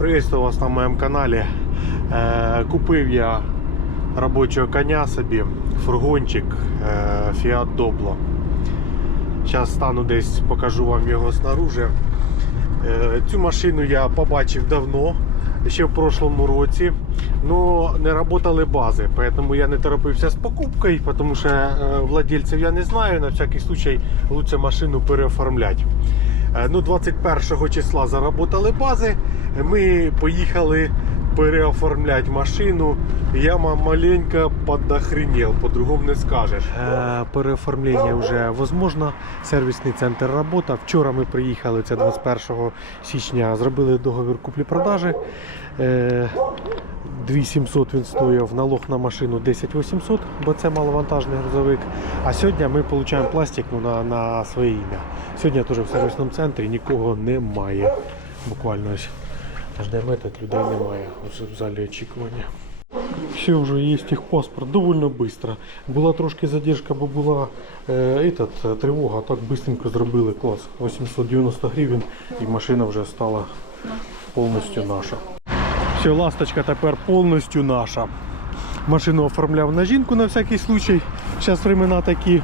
Приветствую вас на моєму каналі. Е, Купив я робочого коня собі, фургончик е, Fiat Doblo. Зараз стану десь, покажу вам його снаружи. Е, Цю машину я побачив давно, ще в прошлому році. Но не працювали бази, поэтому я не торопився з покупкою, тому що владельців я не знаю. На всякий случай лучше машину переоформляти. Е, Ну, 21 числа заработали бази. Ми поїхали переоформляти машину. Я ма- маленько подохренел, по-другому не скажеш. Е, переоформлення вже возможно. Сервісний центр робота. Вчора ми приїхали, це 21 січня, зробили договір куплі-продажі. Е, 2700 він стояв, налог на машину 10800, бо це маловантажний грузовик. А сьогодні ми отримуємо пластик ну, на, на своє ім'я. Сьогодні теж в сервісному центрі нікого немає. Буквально ось ждемо тут людей немає. В залі очікування. Все, вже є техпаспорт довольно швидко. Була трошки задержка, бо була е, этот, е, тривога, так швидко зробили клас. 890 гривень і машина вже стала повністю наша. Все, ласточка тепер повністю наша. Машину оформляв на жінку на всякий случай. Зараз времена такі.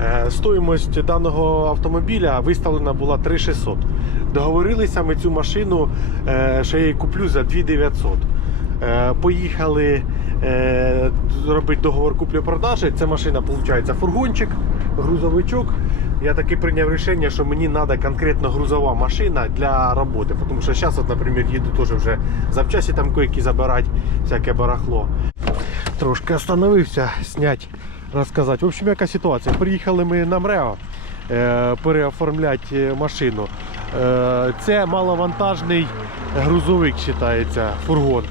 Е, Стоїмость даного автомобіля виставлена була 3600. Договорилися ми цю машину, е, що я її куплю за 2900. Е, Поїхали е, робити договор куплі-продажі. Це машина, виходить, фургончик, грузовичок. Я таки прийняв рішення, що мені треба конкретно грузова машина для роботи. Тому що зараз, от, наприклад, їду теж вже запчасті там койки забирати, всяке барахло. Трошки остановився, снять, розказати. В общем, яка ситуація? Приїхали ми на МРЕО переоформляти машину. Е, це маловантажний грузовик, вважається, фургон.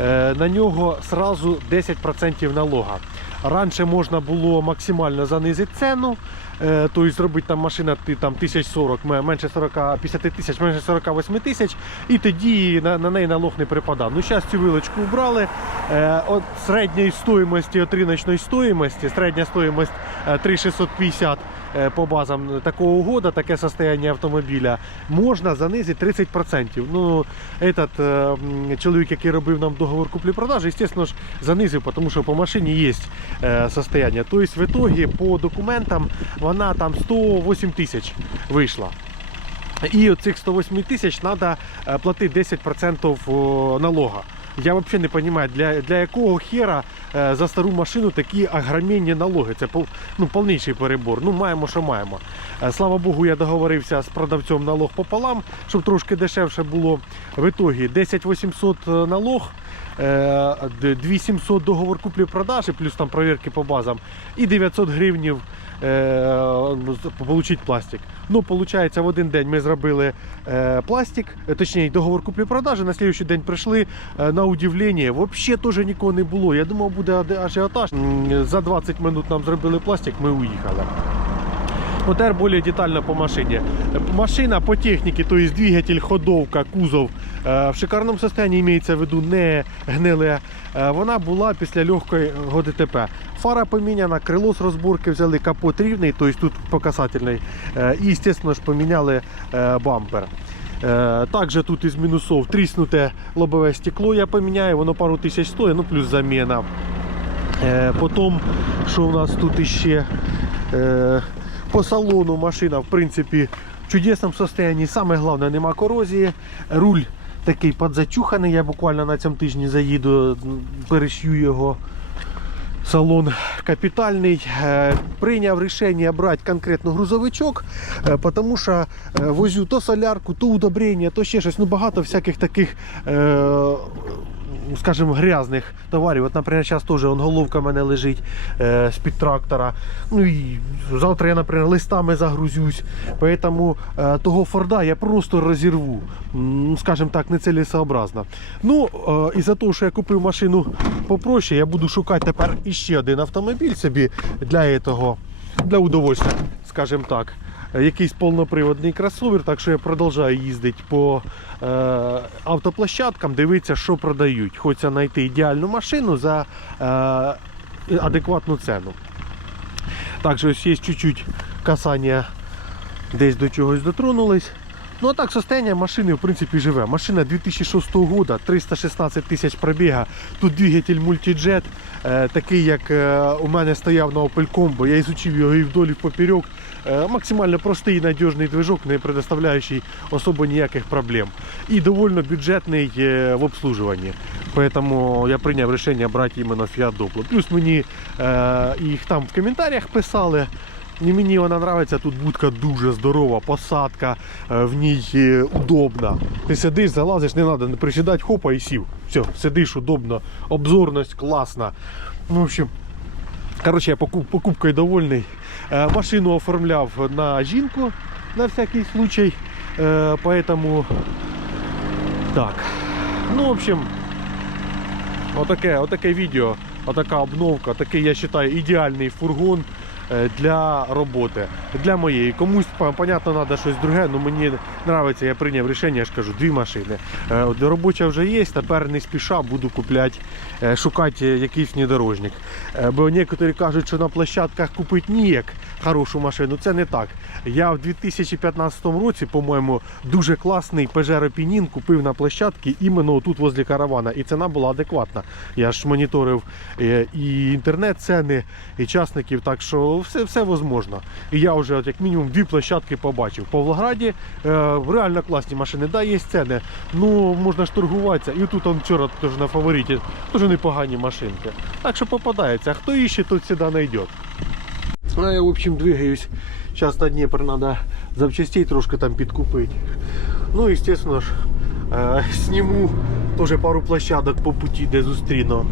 Е, на нього сразу 10% налога. Раніше можна було максимально занизити ціну, тобто зробити там машина там, 1040, менше 40, 50 тисяч, менше 48 тисяч, і тоді на, на неї налог не припадав. Ну, зараз цю вилочку убрали. Е, от середньої стоїмості, от риночної стоїмості, середня стоїмость е, 3650 е, по базам такого года, таке состояние автомобіля, можна занизити 30%. Ну, этот, е, чоловік, який робив нам договор куплі-продажі, звісно ж, занизив, тому що по машині є е, состояние. Тобто, в итоге, по документам вона там 108 тисяч вийшла. І от цих 108 тисяч треба платити 10% о, налога. Я взагалі не розумію, для, для якого хера е, за стару машину такі огроменні налоги. Це ну, повніший перебор. Ну, маємо, що маємо. Е, Слава Богу, я договорився з продавцем налог пополам, щоб трошки дешевше було. В ітогі 10 800 налог, е, 2700 договор куплі-продажі, плюс там перевірки по базам, і 900 гривнів е, получить пластик. Ну, виходить, в один день ми зробили е, пластик, е, точніше, договор куплі-продажі. На слідуючий день прийшли е, на удивлення. Взагалі теж нікого не було. Я думав, буде ажіотаж. За 20 минут нам зробили пластик, ми уїхали. Вот теперь более детально по машине. Машина по технике, то есть двигатель, ходовка, кузов е, в шикарному состоянии имеется в виду не гниле. Е, Вона була після легкого ДТП. Фара поміняна, крило з розборки взяли, капот рівний, тобто тут показательний. Е, І, звісно ж, поміняли е, бампер. Е, Також тут із мінусов тріснуте лобове стекло я поміняю, воно пару тисяч стоїть, ну плюс заміна. Е, Потім, що у нас тут іще е, по салону машина, в принципі, в чудесному состоянии. Саме головне, нема корозії. Руль такий подзачуханий. Я буквально на цьому тижні заїду, перешью його. Салон капітальний. Е, Прийняв рішення брати конкретно грузовичок, е, тому що е, возю то солярку, то удобрення, то ще щось. Ну багато всяких таких. Е, Скажімо, грязних товарів. От, наприклад, зараз теж головка в мене лежить е, з-під трактора. Ну і завтра я, наприклад, листами загрузюсь. Поэтому е, того Форда я просто розірву. М, Скажімо так, нецелесообразно. Ну, е, із-за того, що я купив машину попроще, я буду шукати тепер іще один автомобіль собі для того, для удовольствия, скажімо так. Якийсь повноприводний кросовер, так що я продовжую їздити по е, автоплощадкам, дивитися, що продають. Хочеться знайти ідеальну машину за е, адекватну ціну. Також ось є чуть-чуть касання, десь до чогось дотронулись. Ну а так, состояние машини в принципі живе. Машина 2006 года, 316 тисяч пробіга. Тут двигатель мультиджет, е, такий як е, у мене стояв на Opel Combo. Я ізучив його і вдоль, і впоперек. Е, максимально простий і надіжний движок, не предоставляючий особо ніяких проблем. І довольно бюджетний е, в обслуживанні. Поэтому я прийняв рішення брати іменно Fiat Doblo. Плюс мені їх там в коментарях писали. І мені вона подобається, тут будка дуже здорова, посадка е, в ній е, удобна. Ти сидиш, залазиш, не треба не присідати, хопа і сів. Все, сидиш удобно, обзорність класна. Ну, в общем, коротше, я покуп, покупкою довольний. Е, машину оформляв на жінку на всякий случай. Поэтому так. Ну, в общем, отаке, отаке відео, отака обновка, такий, я вважаю, ідеальний фургон для роботи. Для моєї. Комусь, понятно, треба щось друге, але мені подобається, я прийняв рішення, я ж кажу, дві машини. Е, Робоча вже є, тепер не спіша буду купляти, е, шукати якийсь внедорожник. Е, Бо некоторі кажуть, що на площадках купити ніяк хорошу машину. Це не так. Я в 2015 році, по-моєму, дуже класний Peugeot Opinin купив на площадці іменно тут возле каравана. І ціна була адекватна. Я ж моніторив е, і інтернет-ціни, і частників, так що все, все возможно. І я вже от, як мінімум дві площадки побачив. В Павлограді е, реально класні машини. Да, є ціни, ну можна ж торгуватися. І тут он вчора теж на фавориті теж непогані машинки. Так що попадається. А хто іще, тут завжди знайде. Ну, я, в общем, двигаюсь. Сейчас на Днепр надо запчастей трошки там підкупити. Ну, естественно ж, е, сніму теж пару площадок по путі, де зустріну.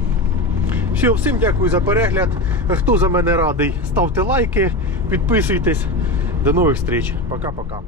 Все, всім дякую за перегляд. Хто за мене радий, ставте лайки, підписуйтесь. До нових зустріч. Пока-пока.